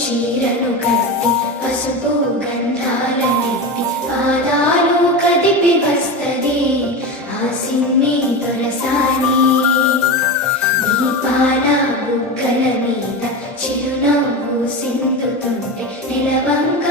చీరను కట్టి పసుపు గంధాలనెత్తి పాదాలు కదిపి వస్తది ఆ సిన్ని దొరసాని. నీ పాల బుగ్గల మీద చిరునవ్వు సిందుతుంటే నిలవంగ